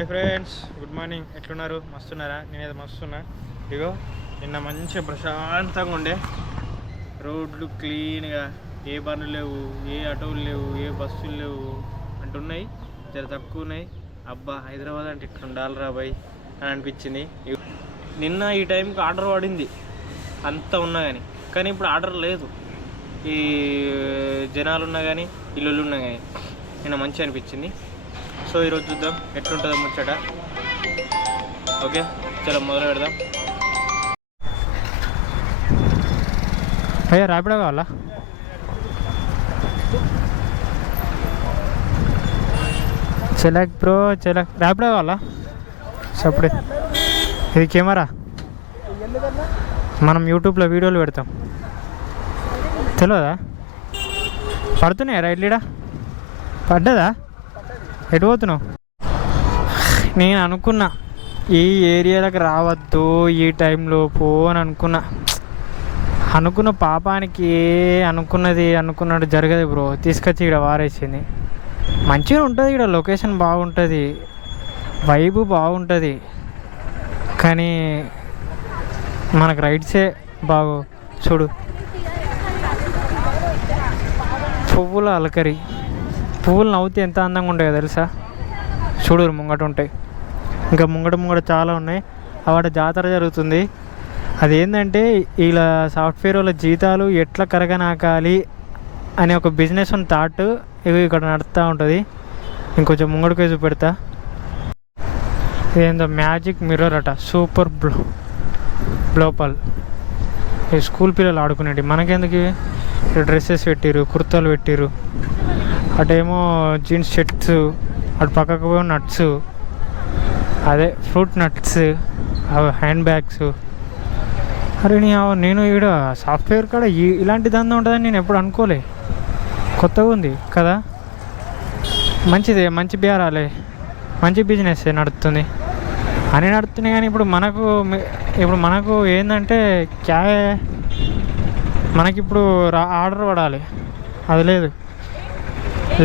Hi friends, good morning. ఎట్లున్నారు? మస్తున్నారా? నేనైతే మస్తున్నా. ఇగో నిన్న మంచిగా ప్రశాంతంగా ఉండే, రోడ్లు క్లీన్గా, ఏ బండ్లు లేవు, ఏ ఆటోలు లేవు, ఏ బస్సులు లేవు అంటున్నాయి, జర తక్కువ ఉన్నాయి. అబ్బా, హైదరాబాద్ అంటే ఇట్లా ఉండాలిరా బాయ్ అని అనిపించింది. నిన్న ఈ టైంకి ఆర్డర్ పడింది అంతా ఉన్నా కానీ ఇప్పుడు ఆర్డర్ లేదు. ఈ జనాలు ఉన్నా కానీ, ఇల్లులు ఉన్నా కానీ నిన్న మంచిగా అనిపించింది. సో ఈరోజు చూద్దాం ఎట్లుంటుందో ముచ్చట. ఓకే, చలో మొదలు పెడదాం. అయ్యా ర్యాపిడో కావాలా? చెలక్ బ్రో, చెలక్ ర్యాపిడో కావాలా? సప్పుడే. ఇది కెమెరా, మనం యూట్యూబ్లో వీడియోలు పెడతాం. తెలియదా? పడుతున్నాయా రైడ్లీడా? పడ్డదా? ఎటు పోతున్నావు? నేను అనుకున్నా ఈ ఏరియాలకు రావద్దు ఈ టైంలో పో అని అనుకున్న పాపానికి అనుకున్నట్టు జరగదు బ్రో. తీసుకొచ్చి ఇక్కడ వారేసింది. మంచిగా ఉంటుంది, ఇక్కడ లొకేషన్ బాగుంటుంది, వైబు బాగుంటుంది, కానీ మనకు రైడ్సే బాగు. చూడు, పువ్వుల అలకరి, పువ్వులు నవ్వుతే ఎంత అందంగా ఉంటాయో తెలుసా? చూడు, ముంగట ఉంటాయి, ఇంకా ముంగట చాలా ఉన్నాయి. అవాడ జాతర జరుగుతుంది. అదేంటంటే ఇలా సాఫ్ట్వేర్ వాళ్ళ జీతాలు ఎట్లా కరగనాకాలి అనే ఒక బిజినెస్ ఉన్న థాట్ ఇవి ఇక్కడ నడుస్తూ ఉంటుంది. ఇంకొంచెం ముంగడికి చూపెడతా. ఇదేందో మ్యాజిక్ మిర్రర్ అట, సూపర్ గ్లోబల్. ఈ స్కూల్ పిల్లలు ఆడుకునేవి, మనకెందుకు? ఇక్కడ డ్రెస్సెస్ పెట్టిరు, కుర్తాలు పెట్టిరు, అటేమో జీన్స్ షర్ట్స్, అటు పక్కకు పోయి నట్స్, అదే ఫ్రూట్ నట్స్, అవి హ్యాండ్ బ్యాగ్స్. అరే నేను ఈడ సాఫ్ట్వేర్ కాడ ఇలాంటి దందా ఉంటుందని నేను ఎప్పుడు అనుకోలే. కొత్తగా ఉంది కదా, మంచిదే, మంచి బేరాలే, మంచి బిజినెస్ నడుస్తుంది అని నడుస్తున్నాయి. కానీ ఇప్పుడు మనకు ఏంటంటే మనకిప్పుడు ఆర్డర్ పడాలి, అది లేదు.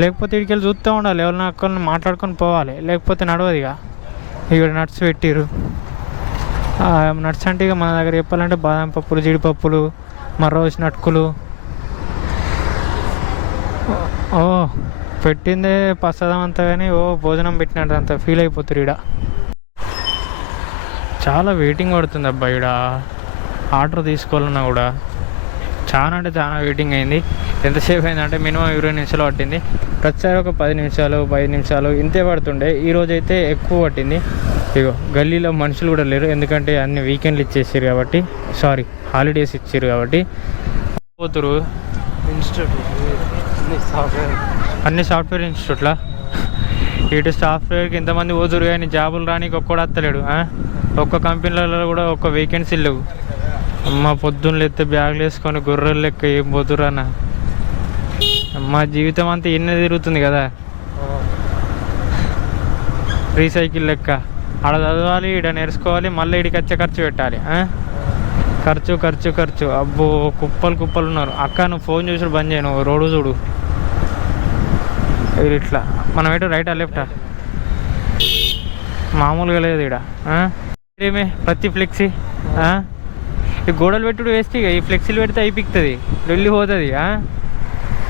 లేకపోతే ఇక్కడికి వెళ్ళి చూస్తూ ఉండాలి, ఎవరిని అక్కడిని మాట్లాడుకొని పోవాలి, లేకపోతే నడవదు. ఇక్కడ నట్స్ పెట్టిరు. నట్స్ అంటే ఇక మన దగ్గర చెప్పాలంటే బాదం పప్పులు, జీడిపప్పులు, మర్రోస్ నట్కులు. ఓ పెట్టిందే ప్రసాదం అంతా, కానీ భోజనం పెట్టినట్టు అంత ఫీల్ అయిపోతారు. ఇక్కడ చాలా వెయిటింగ్ పడుతుంది అబ్బా. ఇక్కడ ఆర్డర్ తీసుకోవాలన్నా కూడా చాలా అంటే చాలా వెయిటింగ్ అయింది. ఎంతసేపు అయిందంటే మినిమం 20 నిమిషాలు పట్టింది. ప్రతిసారి ఒక 10 నిమిషాలు 5 నిమిషాలు ఇంతే పడుతుండే. ఈరోజైతే ఎక్కువ పట్టింది. ఇగో గల్లీలో మనుషులు కూడా లేరు, ఎందుకంటే అన్ని వీకెండ్లు ఇచ్చేసారు కాబట్టి, హాలిడేస్ ఇచ్చారు కాబట్టి. పోతురు అన్ని సాఫ్ట్వేర్ ఇన్స్టిట్యూట్లా. ఇటు సాఫ్ట్వేర్కి ఇంతమంది పోతురు కానీ జాబులు రానికి ఒక్కడు వస్తలేడు. ఒక్క కంపెనీలలో కూడా ఒక్క వేకెన్సీ లేవు. అమ్మ పొద్దున్న లేస్తే బ్యాగులు వేసుకొని గొర్రెలు లెక్క ఏం పోతురు అన్న. మా జీవితం అంతా ఎన్న తిరుగుతుంది కదా, రీసైకిల్ లెక్క. ఆడ చదవాలి, ఈడ నేర్చుకోవాలి, మళ్ళీ ఈడికి వచ్చే ఖర్చు పెట్టాలి. ఖర్చు. అబ్బో, కుప్పలు ఉన్నారు. అక్క నువ్వు ఫోన్ చూసి బంద్ చేయను, రోడ్డు చూడు. ఇది ఇట్లా మనం ఎటు రైటా లెఫ్టా? మామూలుగా లేదు ఈడ. ఏమే ప్రతి ఫ్లెక్సీ ఈ గోడలు పెట్టుడు వేస్ట్. ఇక ఈ ఫ్లెక్సీలు పెడితే అయిపోతుంది, వెళ్ళిపోతుంది.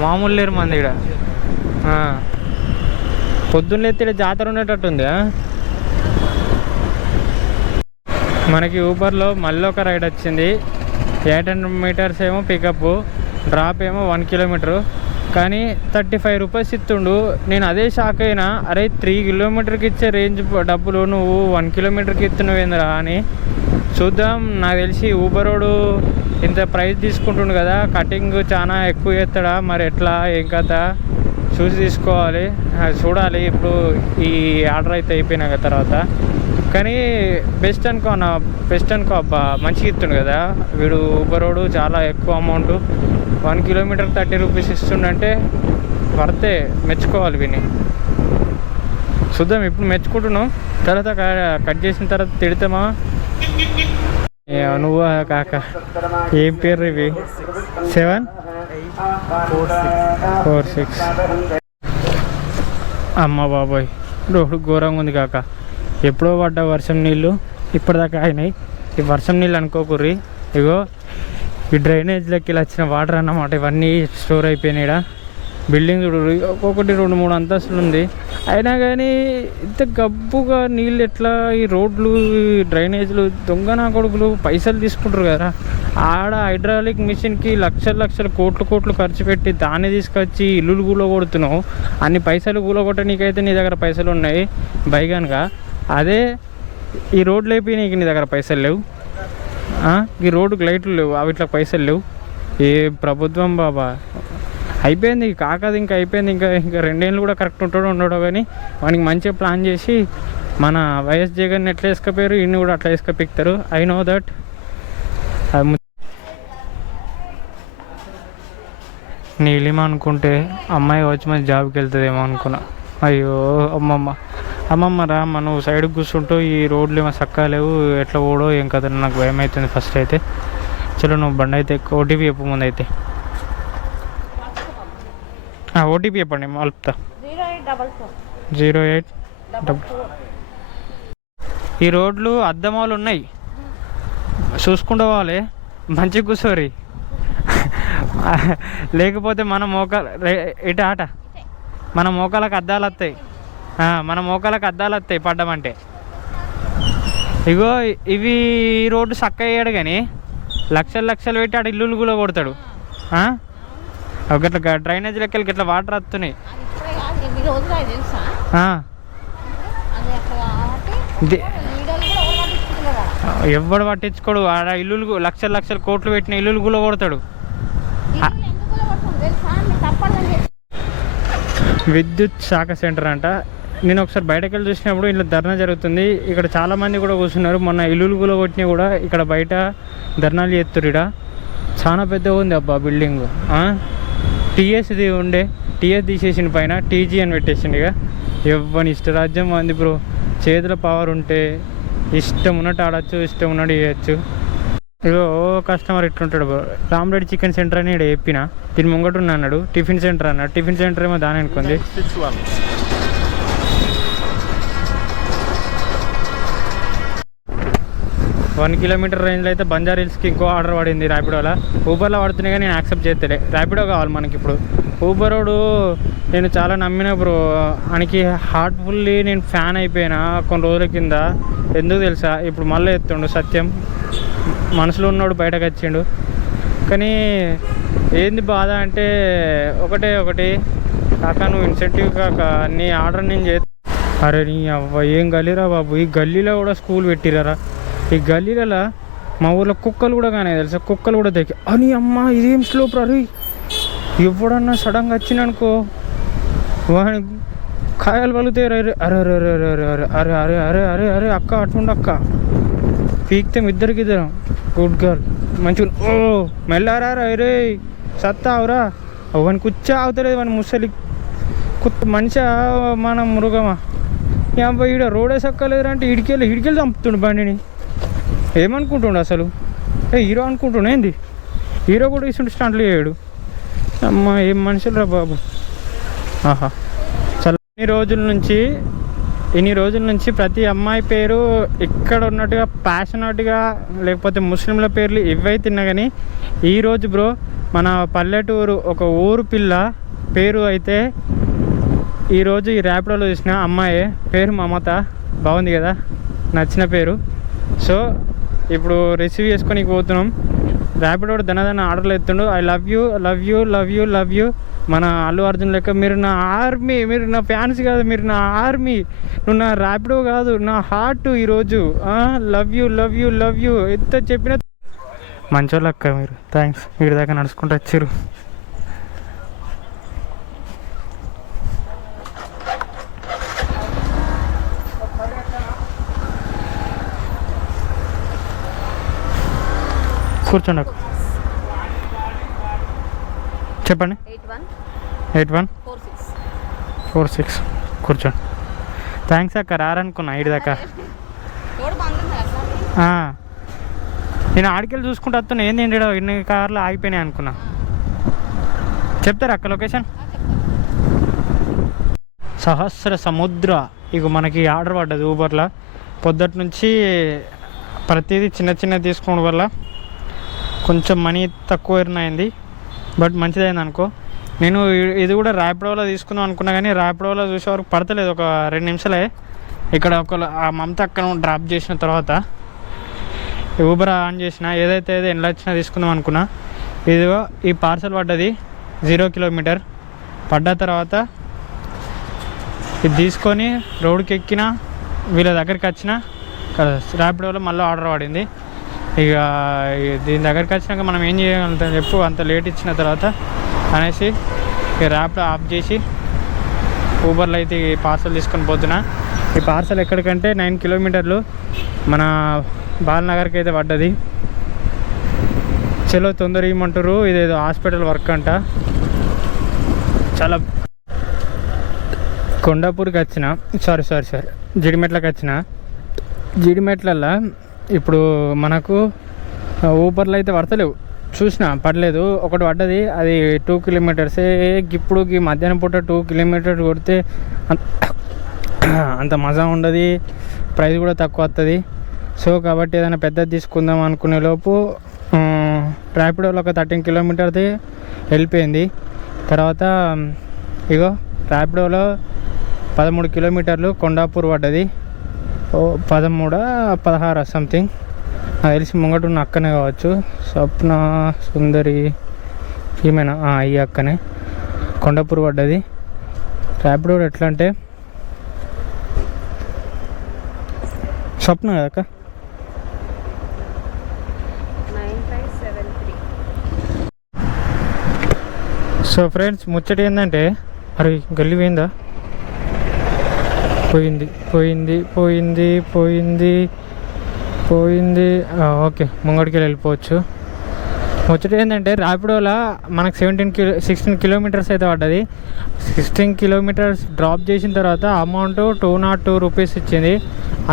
మామూలు లేరు మంది ఈడ. పొద్దున్న ఎత్తే జాతర ఉండేటట్టుంది. మనకి ఊబర్లో మళ్ళీ ఒక రైడ్ వచ్చింది. 800 మీటర్స్ ఏమో పికప్, డ్రాప్ ఏమో 1 కిలోమీటరు, కానీ 35 రూపీస్ ఇస్తుండు. నేను అదే షాక్ అయినా, అరే 3 కిలోమీటర్కి ఇచ్చే రేంజ్ డబ్బులు నువ్వు 1 కిలోమీటర్కి ఇస్తున్నావేంద్రా అని. చూద్దాం, నాకు తెలిసి ఊబరోడు ఇంత ప్రైస్ తీసుకుంటుండు కదా, కటింగ్ చాలా ఎక్కువ చేస్తాడా మరి, ఎట్లా ఏం కథ చూసి తీసుకోవాలి, చూడాలి. ఇప్పుడు ఈ ఆర్డర్ అయితే అయిపోయినాక తర్వాత. కానీ బెస్ట్ అనుకో అబ్బా, మంచిగా ఇస్తుండు కదా వీడు ఊబరోడు. చాలా ఎక్కువ అమౌంట్, 1 కిలోమీటర్ 30 రూపీస్ ఇస్తుండంటే వర్తే, మెచ్చుకోవాలి విని. చూద్దాం, ఇప్పుడు మెచ్చుకుంటున్నాం, తర్వాత కట్ చేసిన తర్వాత తిడతామా? నువ్వు కాక ఏం పేరు ఇవి? 746. అమ్మ బాబోయ్, రోడ్డు ఘోరంగా ఉంది కాక. ఎప్పుడో పడ్డ వర్షం నీళ్ళు ఇప్పటిదాకా అయినాయి. ఈ వర్షం నీళ్ళు అనుకోకుర్రి, ఇగో ఈ డ్రైనేజ్లోకి ఇలా వచ్చిన వాటర్ అన్నమాట. ఇవన్నీ స్టోర్ అయిపోయినాయి. బిల్డింగ్ చూడు ఒక్కొక్కటి 2-3 అంతస్తులు ఉంది. అయినా కానీ ఇంత గబ్బుగా నీళ్ళు ఎట్లా? ఈ రోడ్లు, డ్రైనేజ్లు, దొంగ నా కొడుకులు పైసలు తీసుకుంటారు కదా. ఆడ హైడ్రాలిక్ మిషన్కి లక్షలు కోట్లు ఖర్చు పెట్టి దాన్ని తీసుకొచ్చి ఇల్లులు కూలగొడుతున్నావు. అన్ని పైసలు కూలగొట్టనీకైతే నీ దగ్గర పైసలు ఉన్నాయి బైగాన్గా. అదే ఈ రోడ్లు అయిపోయి నీకు నీ దగ్గర పైసలు లేవు. ఈ రోడ్డుకి లైట్లు లేవు, అవిట్లా పైసలు లేవు. ఏ ప్రభుత్వం బాబా, అయిపోయింది కాకది, ఇంకా అయిపోయింది. ఇంకా 2 ఏళ్ళు కూడా కరెక్ట్ ఉండడో కానీ వానికి మంచిగా ప్లాన్ చేసి మన వైఎస్ జగన్ ఎట్లా వేసుకపోయారు ఇన్ని కూడా అట్లా వేసుకపోతారు. I know that. నీలిమ అనుకుంటే అమ్మాయి వచ్చి మంచి జాబ్కి వెళ్తుందేమో అనుకున్నా. అయ్యో అమ్మమ్మ రా, నువ్వు సైడ్కి కూర్చుంటూ ఈ రోడ్లు ఏమో చక్కగా లేవు, ఎట్లా పోడో ఏం కదా నాకు భయం అవుతుంది. ఫస్ట్ అయితే చలో నువ్వు బండి అయితే ఓటీపీ చెప్పు. ముందు అయితే ఓటీపీ చెప్పండి మలుపుతా. 08. ఈ రోడ్లు అద్దమాలు ఉన్నాయి, చూసుకుంటూ పోవాలి. మంచిగా కూర్చోరి, లేకపోతే మన మన మోకాలకు అద్దాలు వస్తాయి పడ్డమంటే. ఇగో ఇవి రోడ్డు చక్క అయ్యాడు కానీ లక్షలు పెట్టి ఆడ ఇల్లులు కూడా కొడతాడు. గట్లా డ్రైనేజ్ లెక్కలకి ఇట్లా వాటర్ వస్తున్నాయి. ఎవడు పట్టించుకోడు. ఆడ ఇల్లులు లక్షలు కోట్లు పెట్టిన ఇల్లులు కూడా కొడతాడు. విద్యుత్ శాఖ సెంటర్ అంట. నేను ఒకసారి బయటకు వెళ్ళి చూసినప్పుడు ఇలా ధర్నా జరుగుతుంది. ఇక్కడ చాలామంది కూడా కూర్చున్నారు. మొన్న ఇల్లులు కూడా కొట్టినా కూడా ఇక్కడ బయట ధర్నాలు చేస్తారు. ఇక్కడ చాలా పెద్దగా ఉంది అబ్బా బిల్డింగ్. టీఎస్ది ఉండే, టీఎస్ తీసేసిన పైన టీజీ అని పెట్టేసిండు. ఇక ఇవ్వని ఇష్టరాజ్యం అంది బ్రో. చేతుల పవర్ ఉంటే ఇష్టం ఉన్నట్టు ఆడచ్చు, ఇష్టం ఉన్నట్టు చేయొచ్చు. ఇగో కస్టమర్ ఇట్లుంటాడు బ్రో. రామరెడ్డి చికెన్ సెంటర్ అని ఇక్కడ చెప్పిన, దీని ముంగట అన్నాడు టిఫిన్ సెంటర్ అన్నాడు. టిఫిన్ సెంటర్ ఏమో దాని అనుకుంది. 1 కిలోమీటర్ రేంజ్లో అయితే బంజారా హిల్స్కి ఇంకో ఆర్డర్ పడింది ర్యాపిడోలో. ఊబర్లో పడుతున్నాయి కానీ నేను యాక్సెప్ట్ చేస్తలే. ర్యాపిడో కావాలి మనకి ఇప్పుడు. ఊబరోడు నేను చాలా నమ్మిన బ్రో, ఆయనకి హార్ట్ఫుల్లీ నేను ఫ్యాన్ అయిపోయినా కొన్ని రోజుల కింద. ఎందుకు తెలుసా? ఇప్పుడు మళ్ళీ ఎత్తుండు సత్యం, మనసులో ఉన్నాడు బయటకు వచ్చిండు. కానీ ఏంది బాధ అంటే ఒకటి కాక నువ్వు ఇన్సెంటివ్ కాక నీ ఆర్డర్ నేను అరే నీ అవ్వ ఏం గల్లీరా బాబు. ఈ గల్లీలో కూడా స్కూల్ పెట్టిరారా. ఈ గల్లీలలో మా ఊర్లో కుక్కలు కూడా కానీ తెలుసా, కుక్కలు కూడా దగ్గర అని అమ్మ ఇదేం స్లోప్ రీ. ఎవడన్నా సడన్గా వచ్చిందనుకో వాడి కాయలు పలుతాయి. అరే అరే అరే అరే అరే అరే అరే అరే అరే అరే అరే అక్క అటుండ అక్క పీక్తే ఇద్దరం గుడ్ గర్ల్ మంచిగా. ఓ మెల్లారా రే సత్తావురా. వాని కుచ్చా అవుతలేదు, వాని ముసలి మనిషి మన మృగమా. అబ్బాయి ఈడ రోడే సక్కలేదు అంటే ఇడికెళ్ళి చంపుతుండు బండిని. ఏమనుకుంటుండు అసలు? హీరో అనుకుంటుండే ఏంది? హీరో కూడా ఇస్తుంటే స్టంట్లు చేయడు. అమ్మ ఏం మనుషులు రా బాబు. ఆహా చాలా ఇన్ని రోజుల నుంచి ప్రతి అమ్మాయి పేరు ఇక్కడ ఉన్నట్టుగా ప్యాషనట్గా, లేకపోతే ముస్లింల పేర్లు ఇవై తిన్నా కానీ ఈరోజు బ్రో మన పల్లెటూరు ఒక ఊరు పిల్ల పేరు అయితే ఈరోజు ఈ ర్యాపిడోలో చూసిన అమ్మాయి పేరు మమత. బాగుంది కదా, నచ్చిన పేరు. సో ఇప్పుడు రిసీవ్ చేసుకొని పోతున్నాం. ర్యాపిడో దన ఆర్డర్లు ఎత్తుండు. I love you love you love you love you. మన అల్లు అర్జున్ లెక్క మీరు నా ఆర్మీ, మీరు నా ఫ్యాన్స్ కాదు, మీరు నా ఆర్మీ, నువ్వు నా ర్యాపిడో కాదు నా హార్ట్. ఈరోజు love you love you love you ఎంత చెప్పిన మంచోళ్ళు అక్క మీరు. థ్యాంక్స్. వీడి దాకా నడుచుకుంటూ వచ్చారు. కూర్చోండి అక్క. చెప్పండి. 8146 కూర్చోండి. థ్యాంక్స్ అక్క. రారనుకున్నా ఇటు దాకా. నేను ఆడికెళ్ళి చూసుకుంటూ వస్తున్నా. ఏంది ఇన్ని కార్లు ఆగిపోయినాయి అనుకున్నా. చెప్తారా అక్క లొకేషన్? సహస్ర సముద్ర. ఇక మనకి ఆర్డర్ పడ్డది ఊబర్లో. పొద్దుటి నుంచి ప్రతిదీ చిన్న చిన్న తీసుకోవడం వల్ల కొంచెం మనీ తక్కువ ఎర్న్ అయింది. బట్ మంచిదైంది అనుకో. నేను ఇది కూడా ర్యాపిడోలో తీసుకుందాం అనుకున్నా కానీ ర్యాపిడోలో చూసే వరకు పడతలేదు. ఒక 2 నిమిషాలే ఇక్కడ ఆ మమత అక్కను డ్రాప్ చేసిన తర్వాత ఊబర్ ఆన్ చేసిన, ఏదైతే ఎన్ని వచ్చినా తీసుకుందాం అనుకున్నా. ఇదిగో ఈ పార్సల్ పడ్డది 0 కిలోమీటర్. పడ్డ తర్వాత ఇది తీసుకొని రోడ్కి ఎక్కిన, వీళ్ళ దగ్గరికి వచ్చిన, ర్యాపిడోలో మళ్ళీ ఆర్డర్ పడింది. ఇక దీని దగ్గరికి వచ్చినాక మనం ఏం చేయగలుగుతాం చెప్పు, అంత లేట్ ఇచ్చిన తర్వాత అనేసి ఇక ర్యాపిడో ఆఫ్ చేసి ఊబర్లో అయితే ఈ పార్సల్ తీసుకొని పోతున్నా. ఈ పార్సల్ ఎక్కడికంటే 9 కిలోమీటర్లు మన బాలనగర్కి అయితే పడ్డది. చలో తొందర ఇవ్వమంటారు. ఇదేదో హాస్పిటల్ వర్క్ అంట. చాలా కొండాపూర్కి వచ్చిన, సారీ జిడిమెట్లకి వచ్చిన. జిడిమెట్లల్లో ఇప్పుడు మనకు ఊబర్లో అయితే పడతలేవు, చూసిన పడలేదు. ఒకటి పడ్డది, అది 2 కిలోమీటర్సే. ఇప్పుడు మధ్యాహ్నం పూట 2 కిలోమీటర్స్ కొడితే అంత మజా ఉండదు, ప్రైస్ కూడా తక్కువ వస్తుంది. సో కాబట్టి ఏదైనా పెద్దది తీసుకుందాం అనుకునే లోపు ర్యాపిడోలో ఒక 13 కిలోమీటర్ది వెళ్ళిపోయింది. తర్వాత ఇగో ర్యాపిడోలో 13 కిలోమీటర్లు కొండాపూర్ పడ్డది. 13-16 సంథింగ్. నాకు తెలిసి ముంగట ఉన్న అక్కనే కావచ్చు, స్వప్న సుందరి ఈమెనా, ఈ అక్కనే. కొండాపూర్ పడ్డది. ర్యాపిడో ఎట్లా అంటే స్వప్న కదా అక్క. 9573. సో ఫ్రెండ్స్ ముచ్చట ఏంటంటే, అరే గల్లీ పోయిందా? పోయింది. ఓకే, ముంగడికి వెళ్ళిపోవచ్చు. ముచ్చట ఏంటంటే ర్యాపిడోలో మనకు 16 కిలోమీటర్స్ అయితే పడ్డది. 16 కిలోమీటర్స్ డ్రాప్ చేసిన తర్వాత అమౌంట్ 202 రూపీస్ ఇచ్చింది.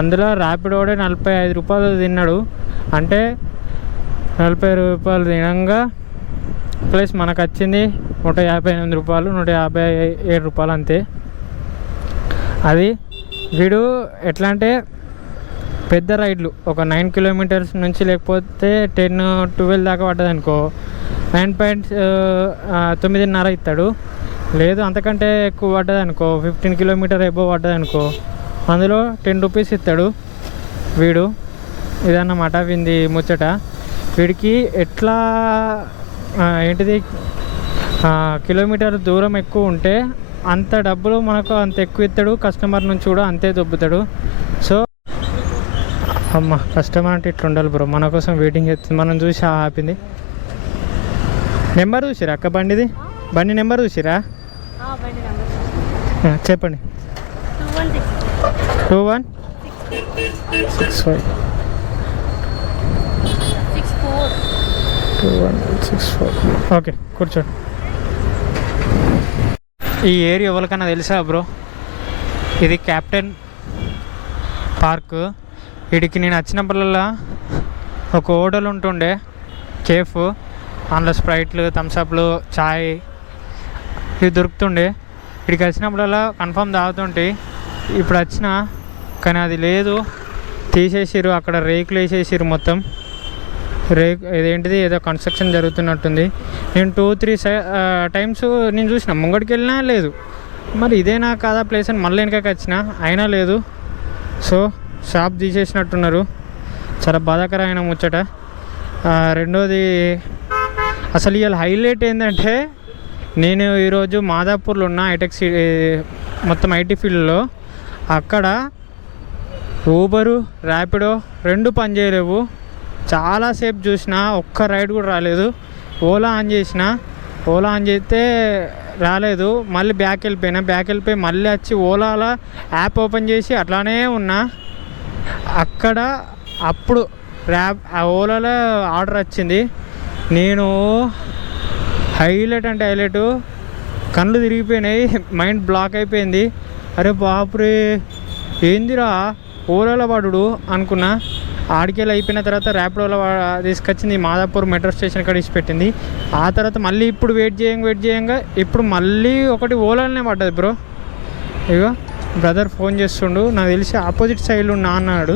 అందులో ర్యాపిడోడే 45 రూపాయలు తిన్నాడు. అంటే 40 రూపాయలు తినంగా ప్లస్ మనకు వచ్చింది 158 రూపాయలు, 157 రూపాయలు అంతే. అది వీడు ఎట్లా అంటే పెద్ద రైడ్లు ఒక 9 కిలోమీటర్స్ నుంచి లేకపోతే 10-12 దాకా పడ్డది అనుకో 9.9 ఇస్తాడు. లేదు అంతకంటే ఎక్కువ పడ్డది అనుకో 15 కిలోమీటర్ ఎబో పడ్డది అనుకో అందులో 10 రూపీస్ ఇస్తాడు వీడు. ఇదన్నమాట వింది ముచ్చట. వీడికి ఎట్లా ఏంటిది కిలోమీటర్ దూరం ఎక్కువ ఉంటే అంత డబ్బులు మనకు అంత ఎక్కువ ఇస్తాడు. కస్టమర్ నుంచి కూడా అంతే దొబ్బుతాడు. సో అమ్మ కస్టమర్ అంటే ఇట్లా ఉండాలి బ్రో, మన కోసం వెయిటింగ్ చేస్తుంది. మనం చూసి ఆపింది. నెంబర్ చూసిరా అక్క? బండి నెంబర్ చూసిరా? చెప్పండి. 2165 2164. ఓకే కూర్చోండి. ఈ ఏరియా ఎవరికైనా తెలుసా బ్రో? ఇది క్యాప్టెన్ పార్క్. వీడికి నేను వచ్చినప్పుడల్లా ఒక హోటల్ ఉంటుండే కేఫ్, అందులో స్ప్రైట్లు, థమ్స్అప్లు, చాయ్ ఇవి దొరుకుతుండే. వీడికి వచ్చినప్పుడల్లా కన్ఫామ్ తాగుతుంటే ఇప్పుడు వచ్చిన కానీ అది లేదు, తీసేసిరు. అక్కడ రేకులు వేసేసిరు మొత్తం. ఇదేంటిది ఏదో కన్స్ట్రక్షన్ జరుగుతున్నట్టుంది. నేను 2-3 టైమ్స్ నేను చూసిన, ముంగడికి వెళ్ళినా లేదు. మరి ఇదేనా కాదా ప్లేస్ అని మళ్ళీ వెనకకి వచ్చిన, అయినా లేదు. సో షాప్ తీసేసినట్టున్నారు. చాలా బాధాకరమైన ముచ్చట. రెండోది అసలు ఇవాళ హైలైట్ ఏంటంటే, నేను ఈరోజు మాదాపూర్లో ఉన్న హైటెక్ సిటీ మొత్తం ఐటీ ఫీల్డ్లో, అక్కడ ఊబరు ర్యాపిడో 2 పనిచేయలేవు. చాలాసేపు చూసిన, ఒక్క రైడ్ కూడా రాలేదు. ఓలా ఆన్ చేసిన, ఓలా ఆన్ చేస్తే రాలేదు. మళ్ళీ బ్యాక్ వెళ్ళిపోయి మళ్ళీ వచ్చి ఓలాలో యాప్ ఓపెన్ చేసి అట్లానే ఉన్నా. అక్కడ అప్పుడు ఆ ఓలాలో ఆర్డర్ వచ్చింది. నేను హైలైట్ అంటే హైలైట్, కళ్ళు తిరిగిపోయినాయి, మైండ్ బ్లాక్ అయిపోయింది. అరే బాపురే ఏందిరా ఓలాలో పడు అనుకున్నా. ఆడికెళ్ళి అయిపోయిన తర్వాత ర్యాపిడోలో తీసుకొచ్చింది మాదాపూర్ మెట్రో స్టేషన్ కాడ పెట్టింది. ఆ తర్వాత మళ్ళీ ఇప్పుడు వెయిట్ చేయంగా ఇప్పుడు మళ్ళీ ఒకటి ఓలాలోనే పడ్డది బ్రో. ఇగో బ్రదర్ ఫోన్ చేస్తుండు, నాకు తెలిసి ఆపోజిట్ సైడ్లో ఉన్నా అన్నాడు.